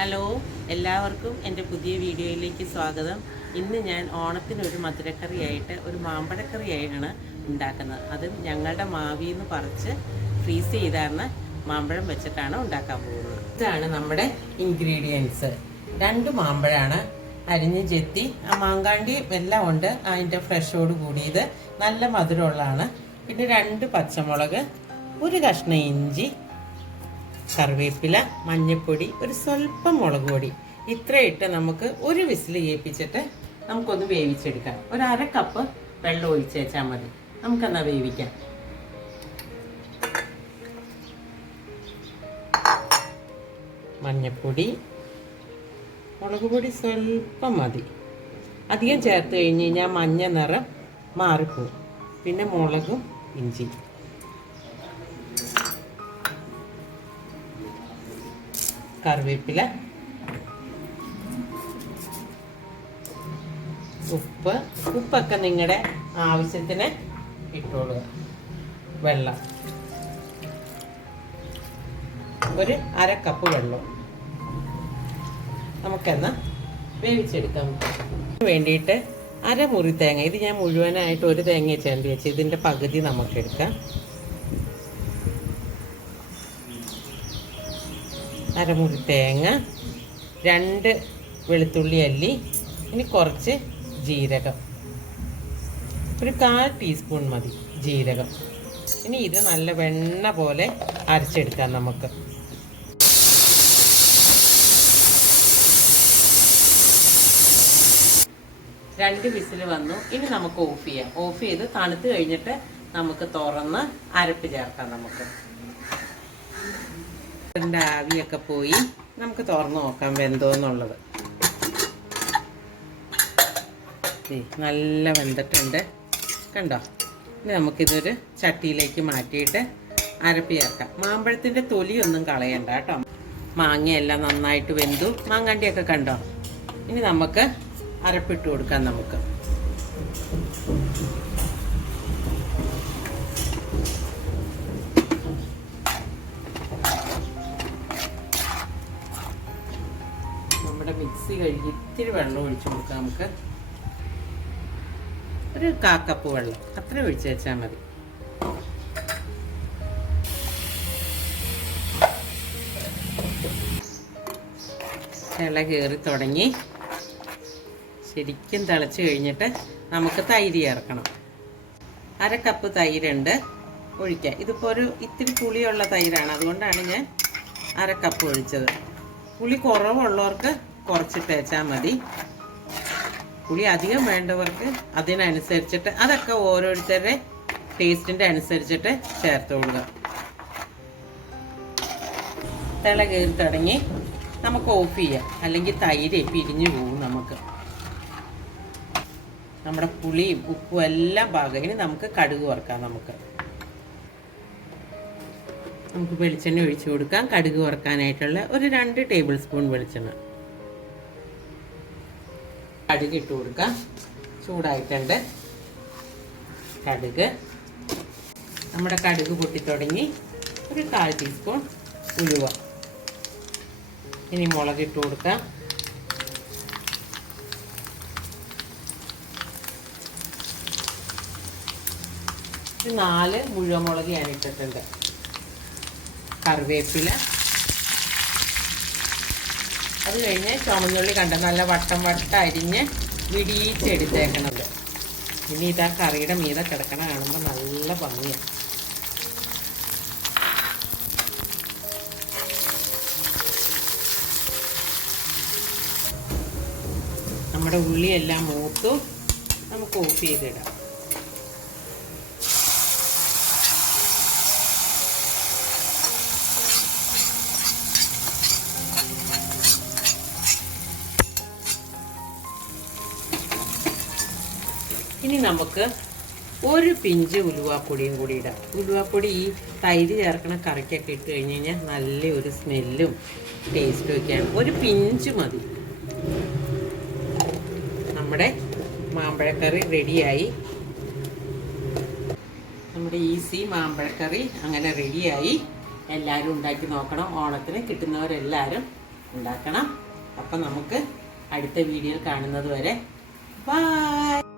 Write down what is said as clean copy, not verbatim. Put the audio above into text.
Hello, എല്ലാവർക്കും എൻ്റെ പുതിയ വീഡിയോയിലേക്ക് സ്വാഗതം. ഇന്ന് ഞാൻ ഓണത്തിനൊരു മധുരക്കറിയായിട്ട് ഒരു മാമ്പഴക്കറിയായിട്ടാണ് ഉണ്ടാക്കുന്നത്. അതും ഞങ്ങളുടെ മാവിൽ നിന്ന് പറിച്ച് ഫ്രീസ് ചെയ്താർന്ന മാമ്പഴം വെച്ചിട്ടാണ് ഉണ്ടാക്കാൻ പോകുന്നത്. ഇതാണ് നമ്മുടെ ഇൻഗ്രീഡിയൻസ്. 2 മാമ്പഴമാണ് അരിഞ്ഞ് ചെത്തി, മാങ്കാണ്ടി എല്ലാം ഉണ്ട്, അതിൻ്റെ ഫ്രഷോട് കൂടിയത് നല്ല മധുരമുള്ളതാണ്. പിന്നെ 2 പച്ചമുളക്, ഒരു കഷ്ണം ഇഞ്ചി, കറിവേപ്പില, മഞ്ഞൾപ്പൊടി, ഒരു സ്വല്പം മുളക് പൊടി, ഇത്രയിട്ട് നമുക്ക് ഒരു വിസിൽ കേൾപ്പിച്ചിട്ട് നമുക്കൊന്ന് വേവിച്ചെടുക്കാം. ഒരു 1/2 കപ്പ് വെള്ളം ഒഴിച്ച് വെച്ചാൽ മതി. നമുക്കെന്നാ വേവിക്കാം. മഞ്ഞൾപ്പൊടി, മുളക് പൊടി സ്വല്പം മതി. അധികം ചേർത്ത് കഴിഞ്ഞ് കഴിഞ്ഞാൽ മഞ്ഞ നിറം മാറിപ്പോവും. പിന്നെ മുളകും ഇഞ്ചി, കറിവേപ്പില, ഉപ്പൊക്കെ നിങ്ങളുടെ ആവശ്യത്തിന് ഇട്ടോളുക. വെള്ളം ഒരു 1/2 കപ്പ് വെള്ളം നമുക്കെന്നാ വേവിച്ചെടുക്കാം. വേണ്ടിയിട്ട് 1/2 മുറി തേങ്ങ, ഇത് ഞാൻ മുഴുവനായിട്ട് ഒരു തേങ്ങ ചേർത്ത് വെച്ച് ഇതിൻ്റെ പകുതി നമുക്കെടുക്കാം. 1/2 മുറി തേങ്ങ, 2 വെളുത്തുള്ളി അല്ലി, ഇനി കുറച്ച് ജീരകം, ഒരു 1/4 ടീസ്പൂൺ മതി ജീരകം. ഇനി ഇത് നല്ല വെണ്ണ പോലെ അരച്ചെടുക്കാം നമുക്ക്. രണ്ട് വിസിൽ വന്നു. ഇനി നമുക്ക് ഓഫ് ചെയ്യാം. ഓഫ് ചെയ്ത് തണുത്ത് കഴിഞ്ഞിട്ട് നമുക്ക് തുറന്ന് അരപ്പ് ചേർക്കാം. നമുക്ക് ആവിയൊക്കെ പോയി നമുക്ക് തുറന്ന് നോക്കാം വെന്തോന്നുള്ളത്. നല്ല വെന്തിട്ടുണ്ട്, കണ്ടോ? ഇനി നമുക്കിതൊരു ചട്ടിയിലേക്ക് മാറ്റിയിട്ട് അരപ്പ് ചേർക്കാം. മാമ്പഴത്തിൻ്റെ തൊലിയൊന്നും കളയണ്ട കേട്ടോ. മാങ്ങയെല്ലാം നന്നായിട്ട് വെന്തു, മാങ്ങാണ്ടിയൊക്കെ കണ്ടോ? ഇനി നമുക്ക് അരപ്പിട്ട് കൊടുക്കാം. നമുക്ക് നമ്മുടെ മിക്സി കഴുകി ഇത്തിരി വെള്ളം ഒഴിച്ചു കൊടുക്കാം. നമുക്ക് ഒരു 1/4 കപ്പ് വെള്ളം അത്ര ഒഴിച്ച് വെച്ചാൽ മതി. തിള കയറി തുടങ്ങി, ശരിക്കും തിളച്ച് കഴിഞ്ഞിട്ട് നമുക്ക് തൈര് ചേർക്കണം. 1/2 കപ്പ് തൈരുണ്ട്, ഒഴിക്കാം. ഇതിപ്പോൾ ഒരു ഇത്തിരി പുളിയുള്ള തൈരാണ്, അതുകൊണ്ടാണ് ഞാൻ 1/2 കപ്പ് ഒഴിച്ചത്. പുളി കുറവുള്ളവർക്ക് കുറച്ചിട്ട് വെച്ചാൽ മതി. പുളി അധികം വേണ്ടവർക്ക് അതിനനുസരിച്ചിട്ട്, അതൊക്കെ ഓരോരുത്തരുടെ ടേസ്റ്റിൻ്റെ അനുസരിച്ചിട്ട് ചേർത്ത് കൊടുക്കുക. തിള കയറി തുടങ്ങി, നമുക്ക് ഓഫ് ചെയ്യാം, അല്ലെങ്കിൽ തൈര് പിരിഞ്ഞു പോകും. നമ്മുടെ പുളിയും ഉപ്പും എല്ലാം പാകം. ഇനി നമുക്ക് കടുക് വറുക്കാം. നമുക്ക് വെളിച്ചെണ്ണ ഒഴിച്ചു കൊടുക്കാം. കടുക് വറുക്കാനായിട്ടുള്ള ഒരു 2 ടേബിൾ സ്പൂൺ വെളിച്ചെണ്ണ. കടുക് ഇട്ട് കൊടുക്കാം. ചൂടായിട്ടുണ്ട് കടുക്. നമ്മുടെ കടുക് പൊട്ടിത്തുടങ്ങി. ഒരു 1/4 ടീസ്പൂൺ ഉലുവ. ഇനി മുളക് ഇട്ട് കൊടുക്കാം. ഒരു 4 മുഴുവൻ മുളക് ഞാൻ ഇട്ടിട്ടുണ്ട്. കറിവേപ്പില. അത് കഴിഞ്ഞ് ചുമന്നുള്ളി കണ്ട നല്ല വട്ടം അരിഞ്ഞ് വിടിയിച്ചെടുത്തേക്കണത്. ഇനി ഇതാ കറിയുടെ മീതെ കിടക്കണ കാണുമ്പോൾ നല്ല ഭംഗിയാണ്. നമ്മുടെ ഉള്ളിയെല്ലാം മൂത്തു, നമുക്ക് ഓഫ് ചെയ്തിടാം. ഇനി നമുക്ക് ഒരു പിഞ്ച് ഉലുവാപ്പൊടിയും കൂടി ഇടാം. ഉലുവാപ്പൊടി ഈ തൈര് ചേർക്കണ കറിക്കൊക്കെ ഇട്ട് കഴിഞ്ഞ് കഴിഞ്ഞാൽ നല്ലൊരു സ്മെല്ലും ടേസ്റ്റും ഒക്കെയാണ്. ഒരു പിഞ്ച് മതി. നമ്മുടെ മാമ്പഴക്കറി റെഡിയായി. നമ്മുടെ ഈസി മാമ്പഴക്കറി അങ്ങനെ റെഡിയായി. എല്ലാവരും ഉണ്ടാക്കി നോക്കണം. ഓണത്തിന് കിട്ടുന്നവരെല്ലാവരും ഉണ്ടാക്കണം. അപ്പം നമുക്ക് അടുത്ത വീഡിയോയിൽ കാണുന്നത് വരെ ബൈ.